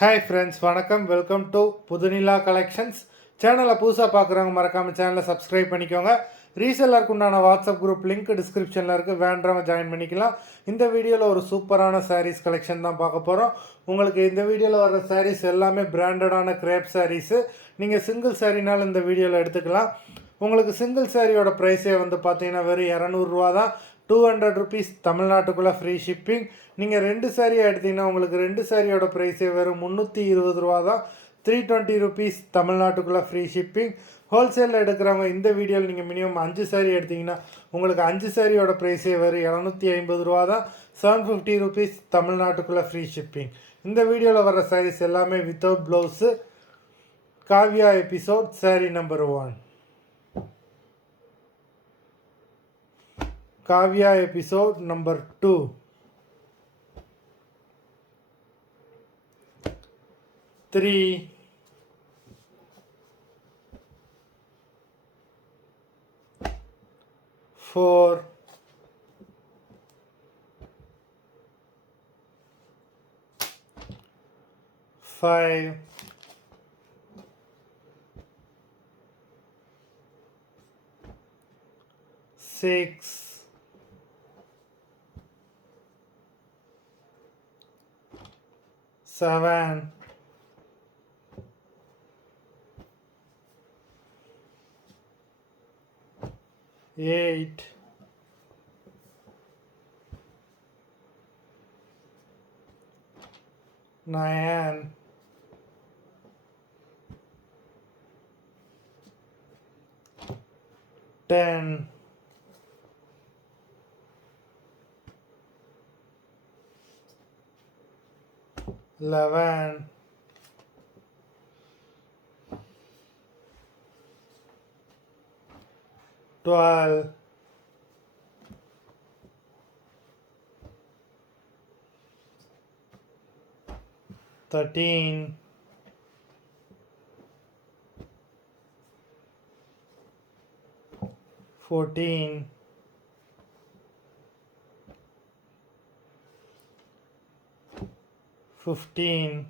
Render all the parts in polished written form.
Hi friends, வணக்கம். Welcome to Pudhunila collections. சேனலை புதுசாக பார்க்குறவங்க மறக்காமல் சேனலை சப்ஸ்கிரைப் பண்ணிக்கோங்க. ரீசெல்லருக்கு உண்டான வாட்ஸ்அப் குரூப் லிங்க் டிஸ்கிரிப்ஷனில் இருக்குது, வேண்டவங்க ஜாயின் பண்ணிக்கலாம். இந்த வீடியோவில் ஒரு சூப்பரான சாரீஸ் கலெக்ஷன் தான் பார்க்க போகிறோம். உங்களுக்கு இந்த வீடியோவில் வர சாரீஸ் எல்லாமே பிராண்டடான கிரேப் சாரீஸு. நீங்கள் சிங்கிள் சாரீனாலும் இந்த வீடியோவில் எடுத்துக்கலாம். உங்களுக்கு சிங்கிள் சாரியோட ப்ரைஸே வந்து பார்த்தீங்கன்னா வெறும் 200 தான். 200 ருபீஸ் தமிழ்நாட்டுக்குள்ளே ஃப்ரீ ஷிப்பிங். நீங்கள் 2 சாரியாக எடுத்திங்கன்னா உங்களுக்கு 2 சாரியோட ப்ரைஸே வெறும் 320 தான். 320 ருபீஸ் தமிழ்நாட்டுக்குள்ளே ஃப்ரீ ஷிப்பிங். ஹோல்சேலில் எடுக்கிறவங்க இந்த வீடியோவில் நீங்கள் மினிமம் 5 சாரி எடுத்திங்கன்னா உங்களுக்கு 5 சாரியோட ப்ரைஸே வெறும் 750 தான். 750 ருபீஸ் தமிழ்நாட்டுக்குள்ளே ஃப்ரீ ஷிப்பிங். இந்த வீடியோவில் வர சாரீஸ் எல்லாமே without blouse. Kavya episode sorry number 1. Kavya episode number 2. 3. 4. 5. 6. 7. 8. 9. 10. 11. 12. 13. 14. 15.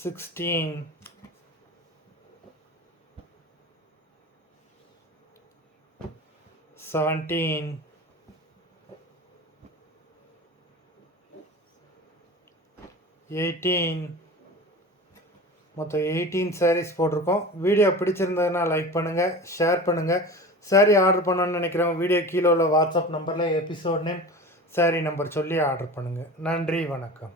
16. 17. 18. மொத்தம் 18 சாரீஸ் போட்டிருக்கோம். வீடியோ பிடிச்சிருந்ததுன்னா லைக் பண்ணுங்கள், ஷேர் பண்ணுங்கள். சாரீ ஆர்டர் பண்ணணும்னு நினைக்கிறவங்க வீடியோ கீழே உள்ள வாட்ஸ்அப் நம்பரில் எபிசோட் நேம், சாரீ நம்பர் சொல்லி ஆர்டர் பண்ணுங்கள். நன்றி, வணக்கம்.